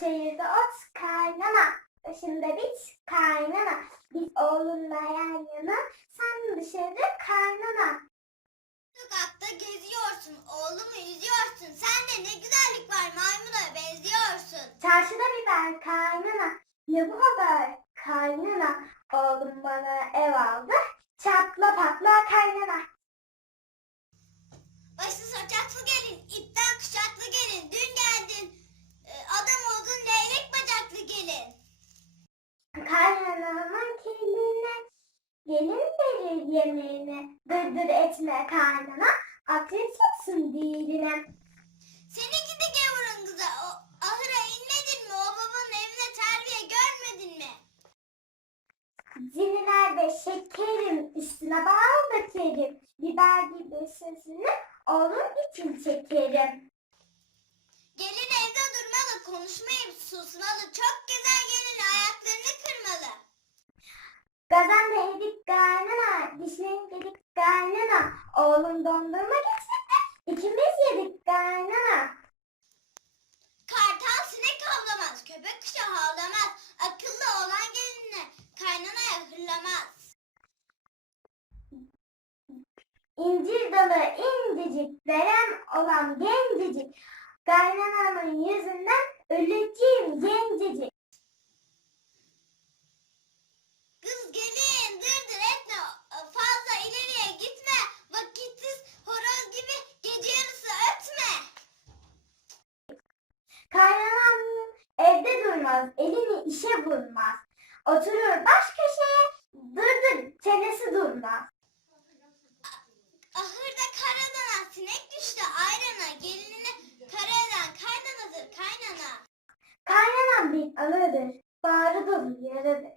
Çayırda ot kaynana, başında bit kaynana. Biz oğlunla yan yana, sen dışarı kaynana. Sokakta geziyorsun, oğlumu yüzüyorsun. Sende ne güzellik var, maymuna benziyorsun. Çarşıda biber kaynana, ne bu haber kaynana. Oğlum bana ev aldı, çatla patla kaynana. Kaynanamın kirliğine, gelin verir yemeğini. Dırdır etme kaynana, ateş olsun diline. Seninki de gavurun kızı. O, ahıra inmedin mi? O babanın evine terbiye görmedin mi? Zinilerde şekerim, üstüne bal dökerim. Biber gibi sözünü onun için çekerim. Gelin evde durmalı, konuşmayıp susmalı. Çok güzel gelin ayaklarını kırmalı. Gazan da yedik kaynana, dişlerim yedik kaynana. Oğlum dondurma getirdi, ikimiz yedik kaynana. Kartal sinek havlamaz, köpek kuşu havlamaz. Akıllı olan gelinle kaynanaya hırlamaz. İncir dalı incecik, veren olan gencecik. Kaynanamın yüzünden durmaz, elini işe vurmaz. Oturur baş köşeye, dırdır çenesi durmaz. Ahırda karadan sinek düştü ayrana. Gelinini kara eden kaynanadır kaynana. Kaynanam bir anıdır, bağrı dolu yaradır.